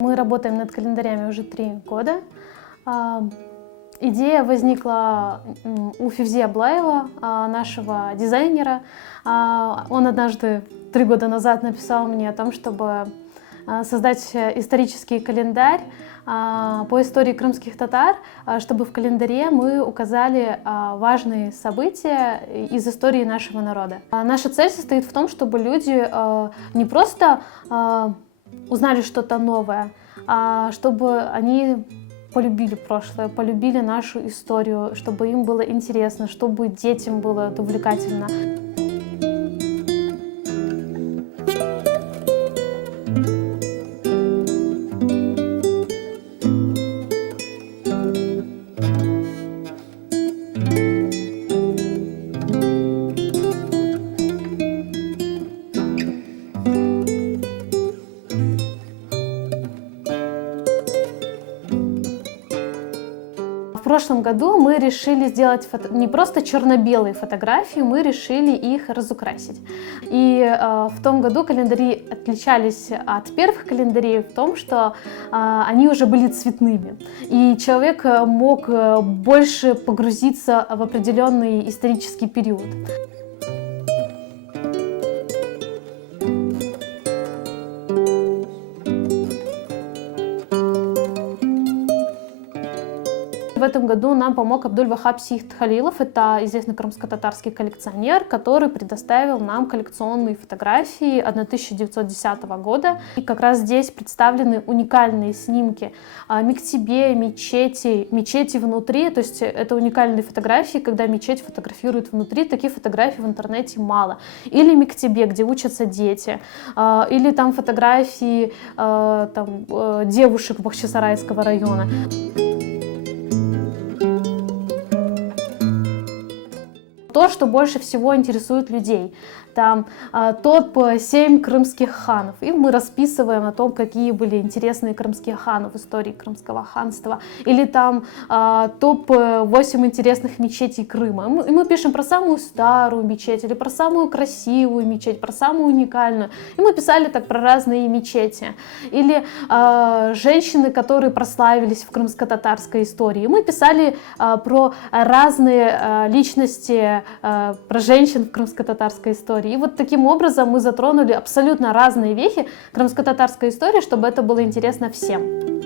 Мы работаем над календарями уже 3 года. Идея возникла у Февзи Аблаева, нашего дизайнера. Он однажды 3 года назад написал мне о том, чтобы создать исторический календарь по истории крымских татар, чтобы в календаре мы указали важные события из истории нашего народа. Наша цель состоит в том, чтобы люди не просто узнали что-то новое, а чтобы они полюбили прошлое, полюбили нашу историю, чтобы им было интересно, чтобы детям было увлекательно. В прошлом году мы решили сделать не просто черно-белые фотографии, мы решили их разукрасить. И в том году календари отличались от первых календарей в том, что они уже были цветными. И человек мог больше погрузиться в определенный исторический период. В этом году нам помог Абдуль-Вахаб Сихт-Халилов, это известный крымско-татарский коллекционер, который предоставил нам коллекционные фотографии 1910 года. И как раз здесь представлены уникальные снимки мектебе, мечети внутри, то есть это уникальные фотографии, когда мечеть фотографирует внутри, таких фотографий в интернете мало. Или мектебе, где учатся дети, или там фотографии девушек Бахчисарайского района. То, что больше всего интересует людей. Там топ-7 крымских ханов. И мы расписываем о том, какие были интересные крымские ханы в истории Крымского ханства. Или там топ-8 интересных мечетей Крыма. И мы пишем про самую старую мечеть, или про самую красивую мечеть, про самую уникальную. И мы писали так про разные мечети. Или женщины, которые прославились в крымско-татарской истории. И мы писали про разные личности, про женщин в крымско-татарской истории. И вот таким образом мы затронули абсолютно разные вехи крымско-татарской истории, чтобы это было интересно всем.